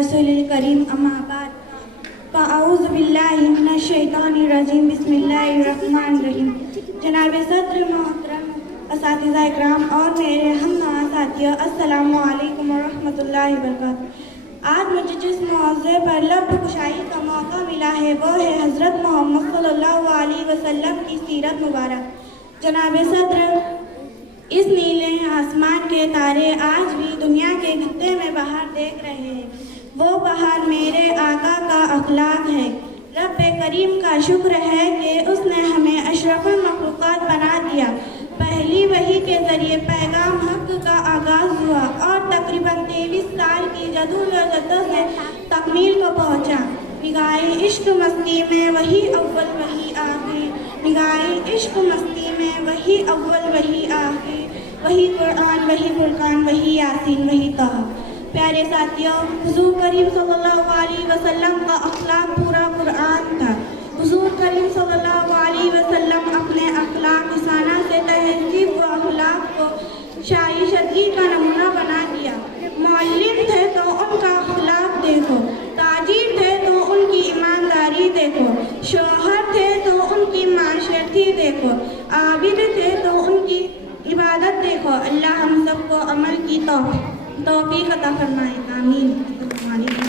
रसूलिल करीम अम्मा बाद फ़अऊज़ु बिल्लाहि मिनश शैतानिर रजीम बिस्मिल्लाहिर्रहमानिर रहीम। जनाब सदर मोहतरम, असातिज़ा इकराम और मेरे हम नवा साथियों, अस्सलामु अलैकुम व रहमतुल्लाहि व बरकातहू। आज मुझे जिस मौज़े पर लब कुशाई का मौका मिला है वो है हज़रत मोहम्मद सल्लल्लाहु अलैहि वसल्लम की सीरत मुबारक। जनाब सदर, इस नीले आसमान के तारे आज भी दुनिया के खित्ते में बाहर देख रहे हैं। वो बाहर मेरे आका का अखलाक है। रब्बे करीम का शुक्र है कि उसने हमें अशरफुल मखलूक़ात बना दिया। पहली वही के ज़रिए पैगाम हक़ का आगाज़ हुआ और तकरीबन 23 साल की जदोजहद से तकमील को पहुँचा। निगाहे इश्क मस्ती में वही अव्वल वही आखिर, निगाहे इश्क मस्ती में वही अव्वल वही आखिर, वही कुरान वही फुरकान वही यासीन वही तहा। प्यारे साथियों, हुज़ूर करीम सल्लल्लाहु अलैहि वसल्लम का अखलाक पूरा कुरान था। हुज़ूर करीम सल्लल्लाहु अलैहि वसल्लम अपने अखलाक हिसाना से तहज़ीब व अखलाक को शाइशदगी का नमूना बना दिया। मुअल्लिम थे तो उनका अखलाक देखो, ताजिर थे तो उनकी ईमानदारी देखो, शौहर थे तो उनकी माशरती देखो, आबिद थे तो उनकी इबादत देखो। अल्लाह हम सबको अमल की तौफीक अता फरमाए, आमीन।